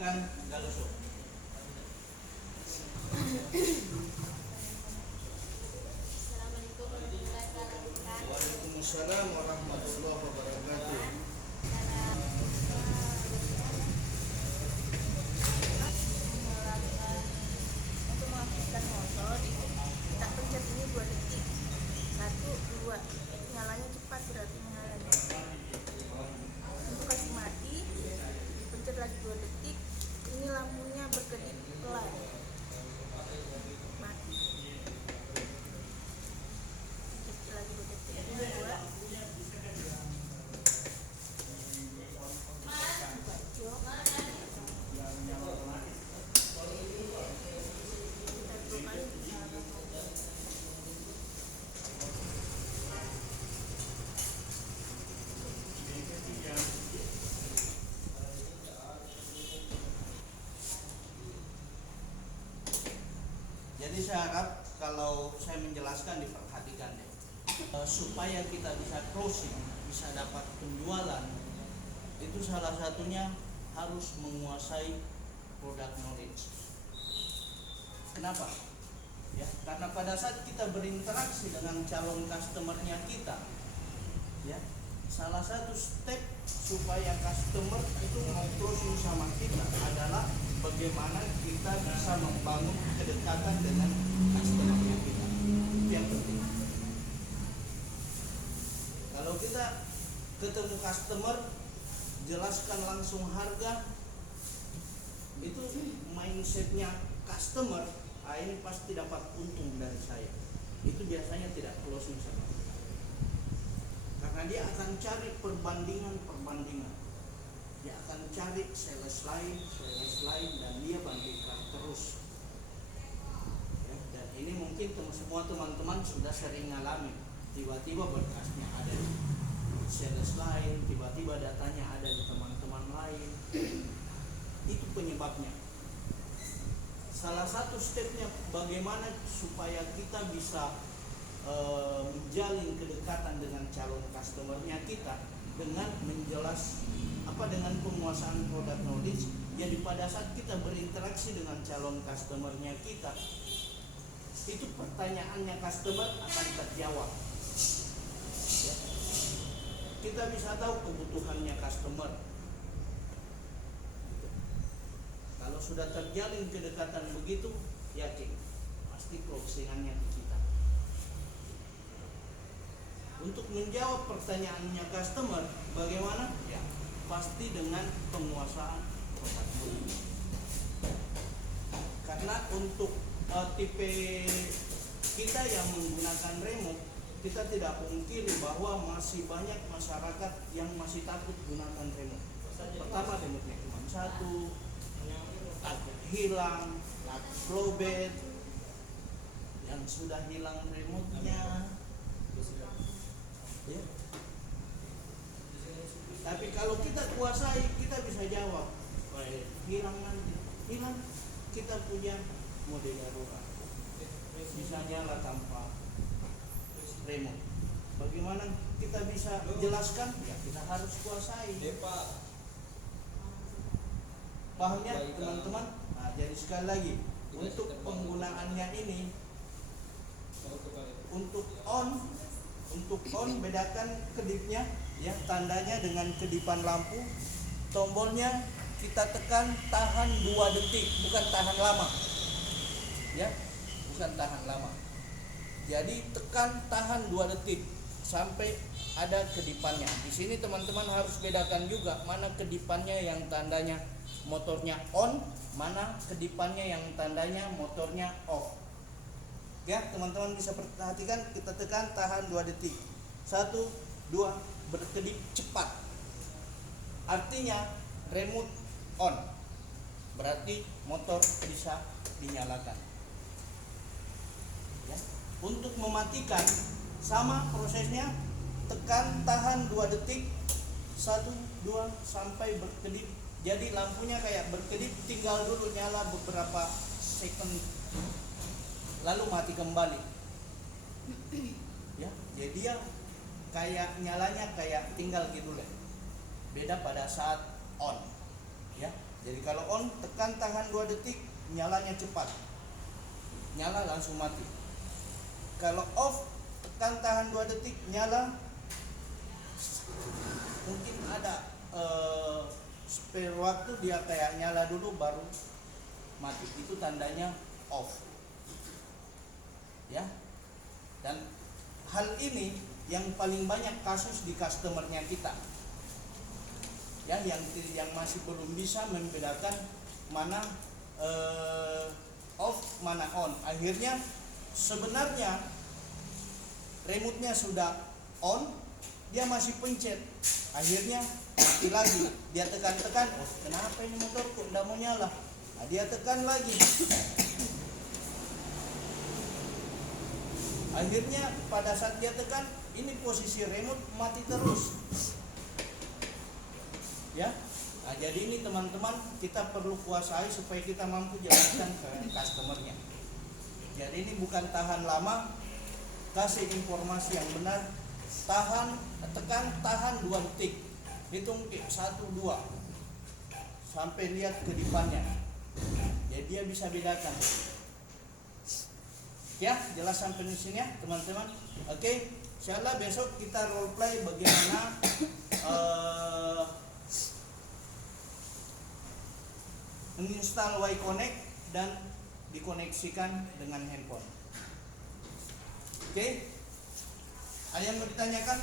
silakan Galuso. Assalamualaikum warahmatullahi wabarakatuh. Waalaikumsalam warahmatullahi wabarakatuh. Untuk mengaktifkan motor, kita pencet ini 2 detik. 1, 2. Nyalanya cepat berarti nyalanya. Untuk kasih mati, pencet lagi 2 detik. Ini lampunya berkedip pelan. Mati. Pencet lagi 2 detik. Ini 2. Jadi saya harap kalau saya menjelaskan diperhatikan deh. Supaya kita bisa closing, bisa dapat penjualan, itu salah satunya harus menguasai product knowledge. Kenapa? Ya, karena pada saat kita berinteraksi dengan calon customernya kita, ya, salah satu step supaya customer itu mau closing sama kita adalah bagaimana kita bisa membangun kedekatan dengan customernya kita. Itu yang penting. Kalau kita ketemu customer, jelaskan langsung harga, itu mindsetnya customer, ini pasti dapat untung dari saya. Itu biasanya tidak closing sama kita. Karena dia akan cari perbandingan. Dia akan cari sales lain, dan dia bandingkan terus. Ya, dan ini mungkin semua teman-teman sudah sering ngalami. Tiba-tiba berkasnya ada di sales lain, tiba-tiba datanya ada di teman-teman lain. Itu penyebabnya. Salah satu stepnya bagaimana supaya kita bisa menjalin kedekatan dengan calon customernya kita dengan dengan penguasaan product knowledge. Jadi pada saat kita berinteraksi dengan calon customernya kita, itu pertanyaannya customer akan terjawab. Ya. Kita bisa tahu kebutuhannya customer. Kalau sudah terjalin kedekatan begitu, yakin pasti closingannya ke kita. Untuk menjawab pertanyaannya customer, bagaimana? Ya, pasti dengan penguasaan produk knowledge. Karena untuk tipe kita yang menggunakan remote, kita tidak pungkiri bahwa masih banyak masyarakat yang masih takut gunakan remote. Pertama, remote-nya cuma satu, takut hilang, lowbat, yang sudah hilang remote-nya. Ya. Tapi kalau kita kuasai, kita bisa jawab. Hilang nanti, hilang. Kita punya mode darurat, bisa nyala tanpa remote. Bagaimana kita bisa jelaskan? Ya, kita harus kuasai. Pahamnya teman-teman? Nah, jadi sekali lagi, untuk penggunaannya ini, untuk on bedakan kedipnya, ya, tandanya dengan kedipan lampu. Tombolnya kita tekan tahan 2 detik, bukan tahan lama. Ya, bukan tahan lama. Jadi tekan tahan 2 detik sampai ada kedipannya. Di sini teman-teman harus bedakan juga mana kedipannya yang tandanya motornya on, mana kedipannya yang tandanya motornya off. Ya, teman-teman bisa perhatikan, kita tekan tahan 2 detik. 1, 2, berkedip cepat. Artinya remote on. Berarti motor bisa dinyalakan. Ya. Untuk mematikan sama prosesnya, tekan tahan 2 detik. 1, 2 sampai berkedip. Jadi lampunya kayak berkedip, tinggal dulu nyala beberapa second, lalu mati kembali. Ya, jadi dia kayak nyalanya kayak tinggal gitu deh. Beda pada saat on. Ya, Jadi kalau on, tekan tahan 2 detik, nyalanya cepat, nyala langsung mati. Kalau off, tekan tahan 2 detik, nyala, mungkin ada spare waktu, dia kayak nyala dulu baru mati, itu tandanya off ya. Dan hal ini yang paling banyak kasus di customernya kita ya, yang masih belum bisa membedakan mana off mana on. Akhirnya sebenarnya remote-nya sudah on, dia masih pencet, akhirnya mati lagi. Dia tekan-tekan, oh kenapa ini motorku tidak mau nyala, nah, dia tekan lagi, akhirnya pada saat dia tekan, ini posisi remote mati terus ya. Nah, jadi ini teman-teman kita perlu kuasai supaya kita mampu jelaskan ke customernya. Jadi ini bukan tahan lama, kasih informasi yang benar. Tekan tahan 2 detik, hitung 1, 2 sampai lihat ke depannya, jadi dia bisa bedakan ya. Jelas sampai di sini ya teman-teman. Oke, insyaallah besok kita role play bagaimana menginstal Y-Connect dan dikoneksikan dengan handphone. Oke, ada yang mau ditanyakan?